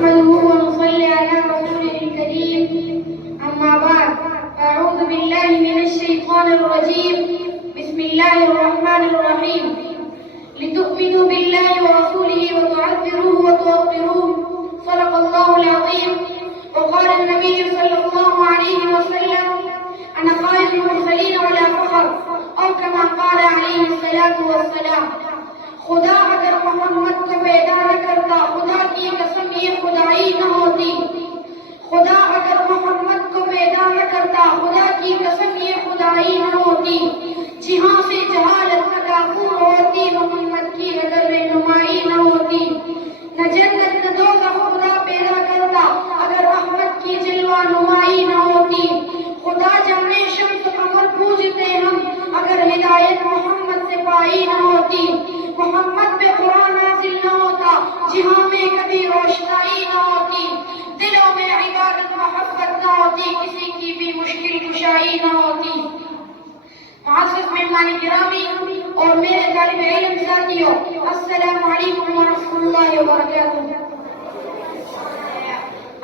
نحمده ونصلي على رسوله الكريم أما بعد أعوذ بالله من الشيطان الرجيم بسم الله الرحمن الرحيم لتؤمنوا بالله ورسوله وتعذروه وتوقروه صدق الله العظيم وقال النبي صلى الله عليه وسلم أنا خير المرسلين ولا فخر أو كما قال عليه الصلاة والسلام खुदा अगर मोहम्मद को पैदा न करता खुदा की कसम ये खुदाई न होती। खुदा अगर मोहम्मद को पैदा न करता खुदा की कसम ये खुदाई न होती। जिहां से जहालत न काफूर होती मोहम्मद की अगर रहनुमाई न होती। न जन्नत न दोज़ख खुदा पैदा करता अगर अहमद की जलवा नुमाई न होती। खुदा जाने शम्स कमर पूजते हम अगर हिदायत मोहम्मद से पाई न होती। मोहम्मद पे कुरान नाज़िल न होता जिहां में कभी रोशनाई न होती। दिलों में इबादत मोहब्बत न होती किसी की भी मुश्किल कुशाई न होती। मुअज़्ज़ज़ मेहमान गिरामी और मेरे तालिब इल्म साथियों, अस्सलामु अलैकुम व रहमतुल्लाहि व बरकातुहू।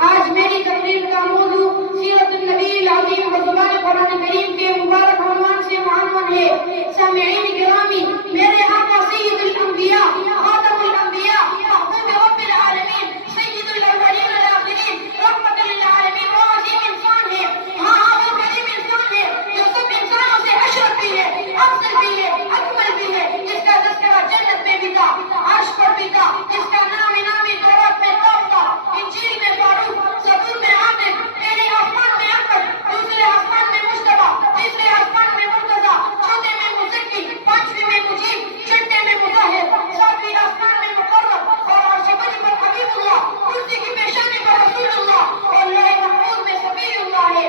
आज मेरी तकरीर का मौजू सीरतुन नबी अज़ीम व ज़ुबान कुरान करीम के मुबारक उन्वान से मुअव्वन है। सामिईन गिरामी, मेरे आका सय्यदुल अंबिया खातमुल अंबिया महबूब रब्बिल आलमीन सय्यदुल अव्वलीन वल आखिरीन रहमतुल लिल आलमीन वो अज़ीम इंसान है। हाँ, वो करीम इंसान है जो सब इंसानों से अशरफ भी है, अफजल भी है, अकमल भी है, जिसका तज़किरा जन्नत में भी था, अर्श पर भी था, जिसका नाम इनामी तौरात में तौब था, इंजील में फारूक, ज़बूर में आमिर, पहले आसमान में अहमद, दूसरे आसमान में मुज्तबा, तीसरे आसमान में मुर्तज़ा, चौथे में मुज़क्की, पांचवें में मुजीब, छठे में मुज़ाहिर, सातवें आसमान में मुकर्रम और अर्श बरी पर हबीबुल्लाह, कुर्सी की पेशानी पर रसूलुल्लाह और लौह महफूज़ में सफ़ीउल्लाह है।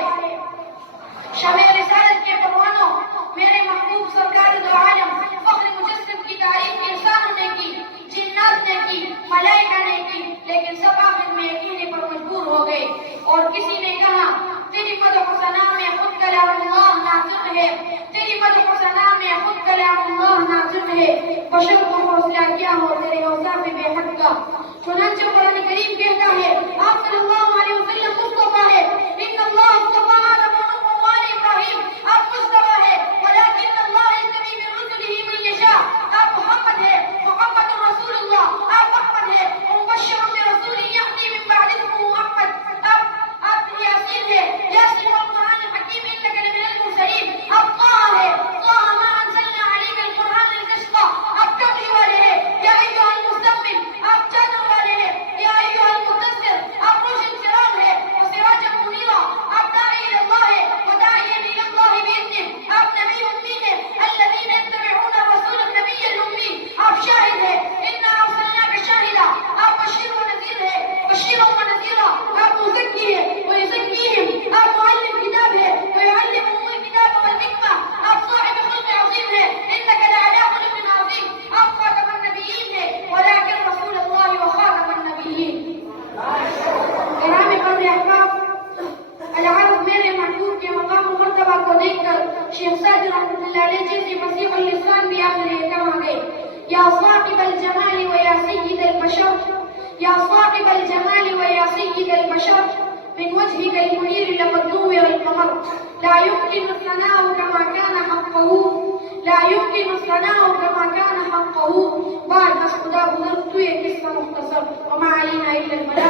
शब-ए रिसालत के परवानों, मेरे महबूब सरकार दो आलम फ़ख्र मुजस्सिम की तारीफ इंसानों ने की, जिन्नात ने की, मलाइका ने की, लेकिन सब आखिर में यकीन पर मजबूर हो गए। और किसी ने कहा तेरी मदह सना में खुद कलामुल्लाह नाज़िल है, तेरी मदह सना में खुद कलामुल्लाह नाज़िल है। बशर को हौसला क्या हो तेरे औसाफ बेहद का। चुनांचे कुरान करीम कहता है आप सल्लल्लाहु अलैहि वसल्लम मुस्तफा है। इन्नल्लाह मुस्तफा आदम व नूह व आल इब्राहीम, आप मुस्तफा है। वलाकिन अल्लाह यस्तबी मिन रुसुलिही मन यशा, आप मोहम्मद है, मुहम्मदुर रसूलुल्लाह, आप अहमद है, मुबश्शिरun बिरसूलिन यअती मिन बअदि इस्मुहु अहमद, आप यासीन है, यासीन वल कुरानिल हकीम इन्नका लमिनल मुरसलीन, आप ताहा है, ताहा मा अंज़लना अलैकल कुरान लितश्क़ा, आप कमली वाले हैं। या अय्युहल मुज़म्मिल, आप चादर वाले हैं। या अय्युहल मुद्दस्सिर, आप रोशन चिराग है, व सिराजन मुनीरा, आप दाई इलल्लाह है, व दाइयन इलल्लाह बिइज़निह, आप नबी उम्मी है, अल्लज़ीना यत्तबिऊना रसूल नबिय्यल उम्मी, आप शाहिद है, इन्ना अरसलनाका शाहिदा, आप बशीर व नज़ीर है, बशीरन व नज़ीरा, आप मुज़क्की है व युज़क्कीहिम, आप मुअल्लिम किताब है व युअल्लिमुहुमुल किताब वल हिकमा, आप साहिब खुल्क़ अज़ीम है, इन्नका लअला खुल्क़िन अज़ीम, आप खातमुन नबिय्यीन है, वलाकिन रसूलुल्लाह व खातमुन नबिय्यीन। किराम अहबाब, अल-अरब मेरे महबूब के मकाम व मर्तबा को देखकर शेख सादी रहमतुल्लाह अलैह जैसे मसीहुल लिसान भी आखिर कहम आ गए। या साहिबल जमाल व या सय्यिदल बशर, या साहिबल जमाल व या सय्यिदल बशर, मिन वजहिकल मुनीर लक़द नूव्विरल क़मर, ला युमकिनु सनाउ कमा काना हक़्क़हू, ला युमकिनु सनाउ कमा काना हक़्क़हू। बाद बस खुदा बुज़ुर्ग तू ये किस्सा मुख्तसर, व मा अलैना इल्लल बलाग।